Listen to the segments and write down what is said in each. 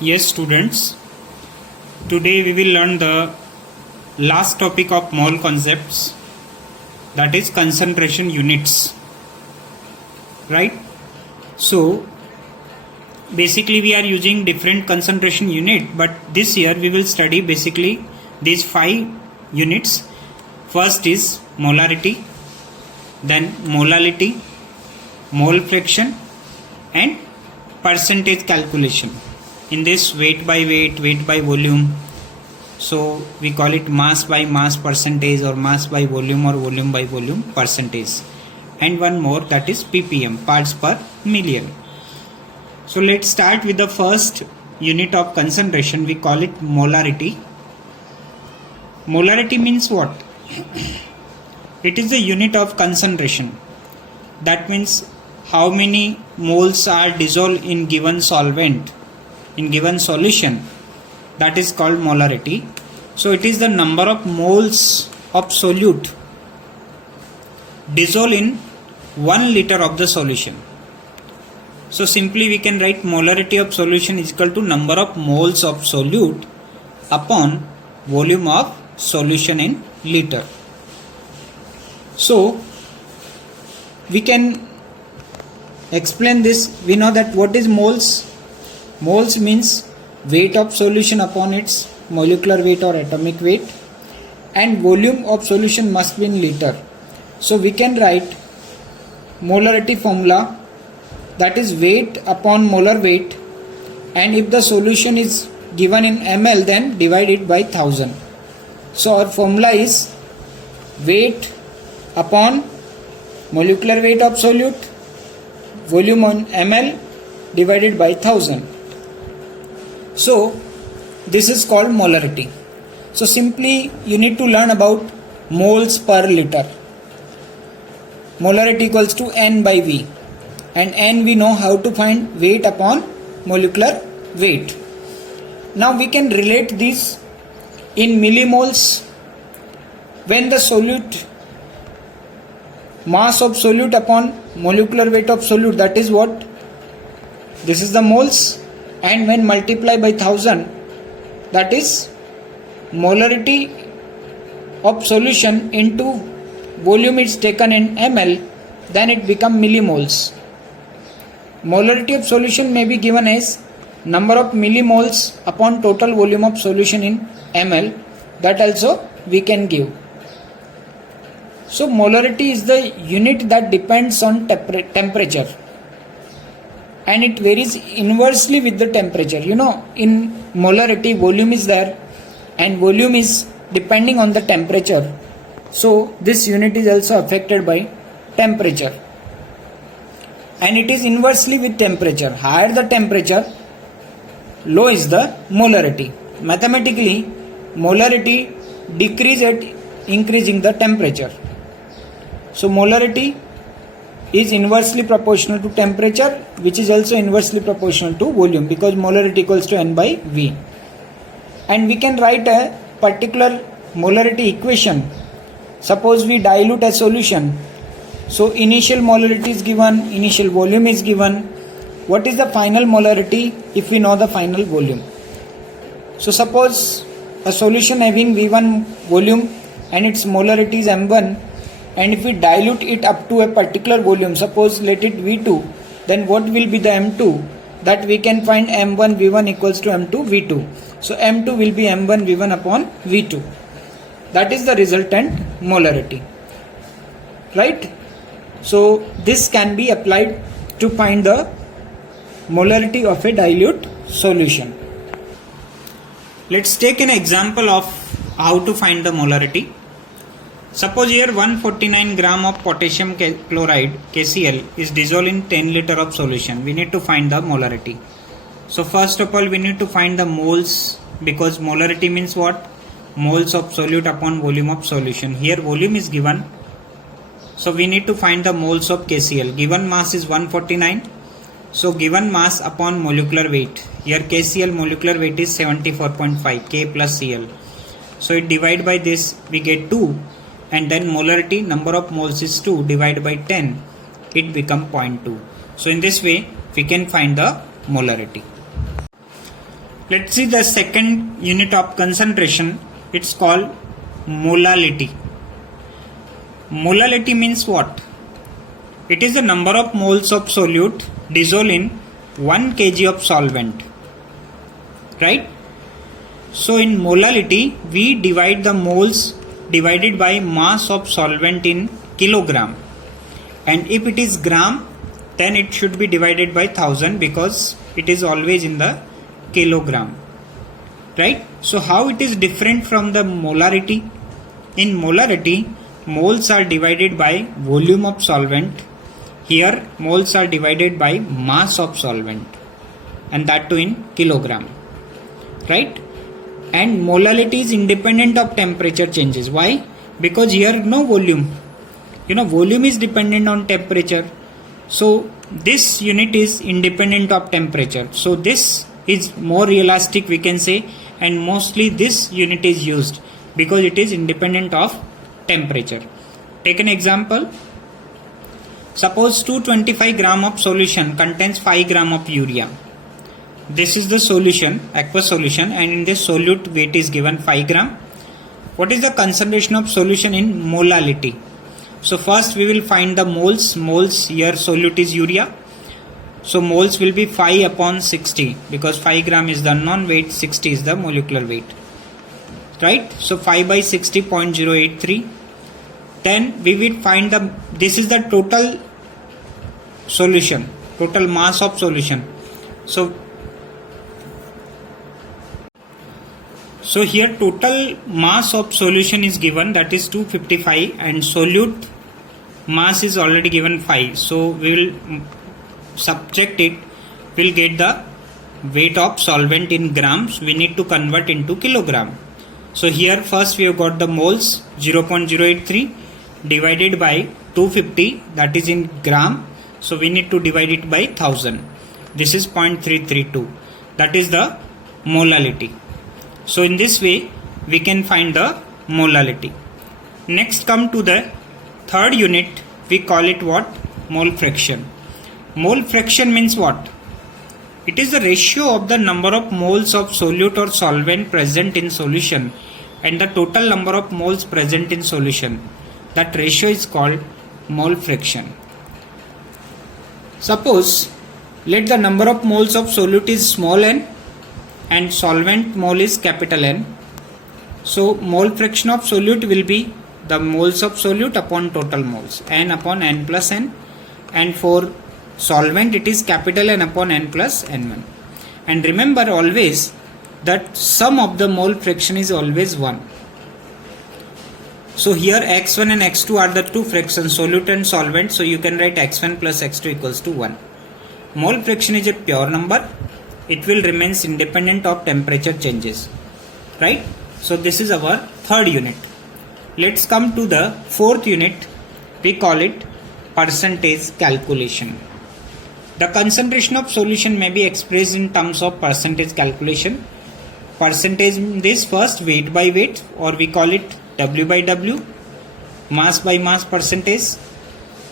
Yes, students. Today we will learn the last topic of mole concepts, that is concentration units. Right? So, basically we are using different concentration unit, but this year we will study basically these 5 units. First is molarity, then molality, mole fraction, and percentage calculation. In this weight by weight, weight by volume, so we call it mass by mass percentage or mass by volume or volume by volume percentage. And one more, that is ppm, parts per million. So let's start with the first unit of concentration. We call it molarity. Molarity means what? It is the unit of concentration. That means how many moles are dissolved in given solvent, in given solution. That is called molarity. So it is the number of moles of solute dissolved in 1 liter of the solution. So simply we can write molarity of solution is equal to number of moles of solute upon volume of solution in liter. So we can explain this. We know that what is moles? Moles means weight of solution upon its molecular weight or atomic weight, and volume of solution must be in liter. So we can write molarity formula, that is weight upon molar weight, and if the solution is given in ml, then divide it by 1000. So our formula is weight upon molecular weight of solute, volume on ml divided by 1000. So this is called molarity. So simply you need to learn about moles per liter. Molarity equals to N by V, and N we know how to find weight upon molecular weight. Now we can relate this in millimoles. When the solute, mass of solute upon molecular weight of solute, that is what? This is the moles, and when multiplied by 1000, that is molarity of solution into volume is taken in ml, then it becomes millimoles. Molarity of solution may be given as number of millimoles upon total volume of solution in ml, that also we can give. So molarity is the unit that depends on temperature, and it varies inversely with the temperature. You know, in molarity volume is there, and volume is depending on the temperature. So this unit is also affected by temperature, and it is inversely with temperature. Higher the temperature, low is the molarity. Mathematically, molarity decreases at increasing the temperature. So molarity is inversely proportional to temperature, which is also inversely proportional to volume, because molarity equals to N by V. And we can write a particular molarity equation. Suppose we dilute a solution. So initial molarity is given, initial volume is given. What is the final molarity if we know the final volume? So suppose a solution having V1 volume and its molarity is M1, and if we dilute it up to a particular volume, suppose let it V2, then what will be the M2? That we can find M1 V1 equals to M2 V2. So M2 will be M1 V1 upon V2. That is the resultant molarity. Right? So this can be applied to find the molarity of a dilute solution. Let's take an example of how to find the molarity. Suppose here 149 gram of potassium chloride KCl is dissolved in 10 liter of solution. We need to find the molarity. So first of all we need to find the moles, because molarity means what? Moles of solute upon volume of solution. Here volume is given. So we need to find the moles of KCl. Given mass is 149. So given mass upon molecular weight. Here KCl molecular weight is 74.5 K plus Cl. So it divide by this, we get 2. And then molarity, number of moles is 2, divided by 10, it become 0.2. So in this way we can find the molarity. Let's see the second unit of concentration. It's called molality. Molality means what? It is the number of moles of solute dissolved in 1 kg of solvent. Right? So in molality, we divide the moles divided by mass of solvent in kilogram. And if it is gram, then it should be divided by 1000 because it is always in the kilogram. Right? So how it is different from the molarity? In molarity, moles are divided by volume of solvent. Here moles are divided by mass of solvent, and that too in kilogram. Right? And molality is independent of temperature changes. Why? Because here no volume. Volume is dependent on temperature. So this unit is independent of temperature. So this is more realistic, we can say, and mostly this unit is used because it is independent of temperature. Take an example. Suppose 225 gram of solution contains 5 gram of urea. This is the solution, aqueous solution, and in this solute weight is given 5 gram. What is the concentration of solution in molality? So first we will find the moles. Moles, here solute is urea. So moles will be 5 upon 60 because 5 gram is the unknown weight, 60 is the molecular weight. Right? So 5 by 60, 0.083. Then we will find this is the total solution, total mass of solution. So here total mass of solution is given, that is 255, and solute mass is already given 5. So we will subject it, we will get the weight of solvent in grams. We need to convert into kilogram. So here first we have got the moles 0.083 divided by 250, that is in gram. So we need to divide it by 1000. This is 0.332. That is the molality. So in this way we can find the molality. Next come to the third unit. We call it what? Mole fraction. Mole fraction means what? It is the ratio of the number of moles of solute or solvent present in solution and the total number of moles present in solution. That ratio is called mole fraction. Suppose let the number of moles of solute is small n and solvent mole is capital N. So mole fraction of solute will be the moles of solute upon total moles, n upon n plus n, and for solvent it is capital N upon n plus n1. And remember always that sum of the mole fraction is always 1. So here x1 and x2 are the two fractions, solute and solvent. So you can write x1 plus x2 equals to 1. Mole fraction is a pure number. It will remain independent of temperature changes. Right? So this is our third unit. Let's come to the fourth unit. We call it percentage calculation. The concentration of solution may be expressed in terms of percentage calculation. Percentage is first weight by weight, or we call it W by W, mass by mass percentage,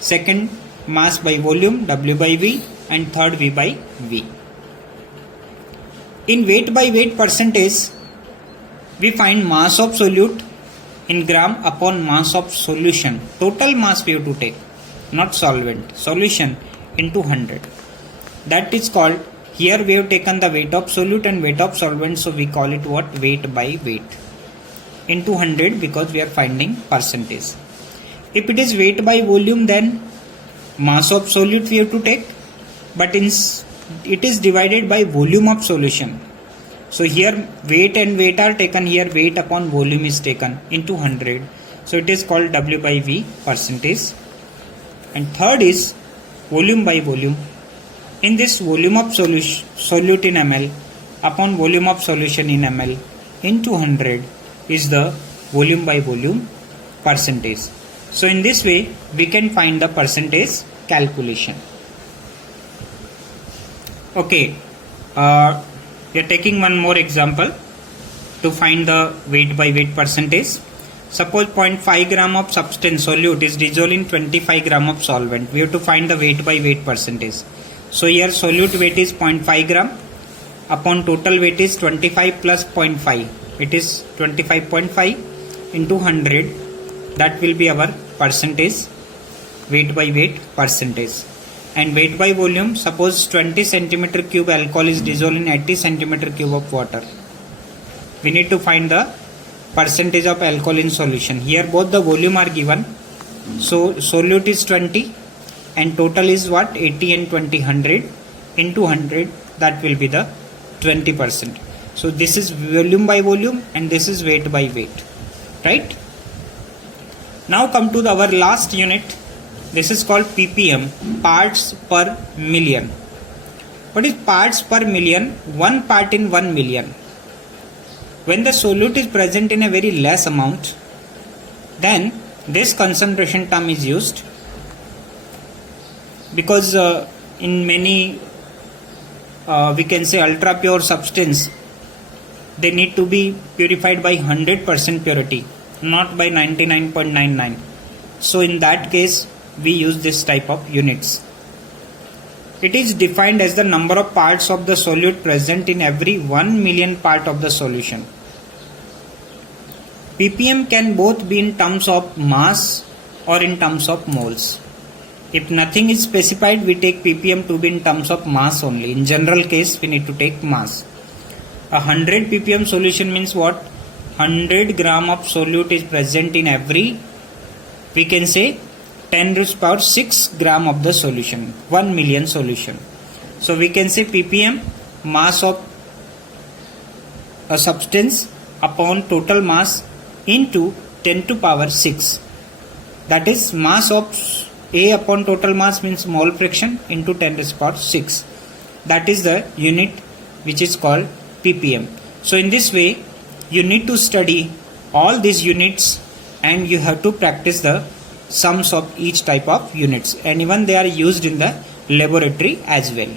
second mass by volume W by V, and third V by V. In weight by weight percentage, we find mass of solute in gram upon mass of solution. Total mass we have to take, not solvent, solution into 100. That is called, here we have taken the weight of solute and weight of solvent, so we call it what? Weight by weight into 100 because we are finding percentage. If it is weight by volume, then mass of solute we have to take, but it is divided by volume of solution. So here weight and weight are taken, here weight upon volume is taken into 100. So it is called W by V percentage. And third is volume by volume. In this volume of solute in ml upon volume of solution in ml into 100 is the volume by volume percentage. So in this way we can find the percentage calculation. Okay, we are taking one more example to find the weight by weight percentage. Suppose 0.5 gram of substance solute is dissolved in 25 gram of solvent. We have to find the weight by weight percentage. So here solute weight is 0.5 gram upon total weight is 25 plus 0.5. It is 25.5 into 100. That will be our percentage, weight by weight percentage. And weight by volume, suppose 20 centimeter cube alcohol is dissolved in 80 centimeter cube of water. We need to find the percentage of alcohol in solution. Here both the volume are given. So solute is 20 and total is what? 80 and 20, 100 into 100. That will be the 20%. So this is volume by volume and this is weight by weight. Right? Now come to our last unit. This is called ppm, parts per million. What is parts per million? 1 part in 1 million. When the solute is present in a very less amount, then this concentration term is used, because in many we can say ultra pure substance, they need to be purified by 100% purity, not by 99.99. So in that case we use this type of units. It is defined as the number of parts of the solute present in every 1 million part of the solution. ppm can both be in terms of mass or in terms of moles. If nothing is specified, we take ppm to be in terms of mass only. In general case, we need to take mass. 100 ppm solution means what? 100 gram of solute is present in every, we can say, 10 raised power 6 gram of the solution, 1 million solution. So we can say ppm, mass of a substance upon total mass into 10 to power 6. That is mass of A upon total mass means mole fraction into 10 raised power 6. That is the unit which is called ppm. So in this way you need to study all these units and you have to practice the sums of each type of units, and even they are used in the laboratory as well.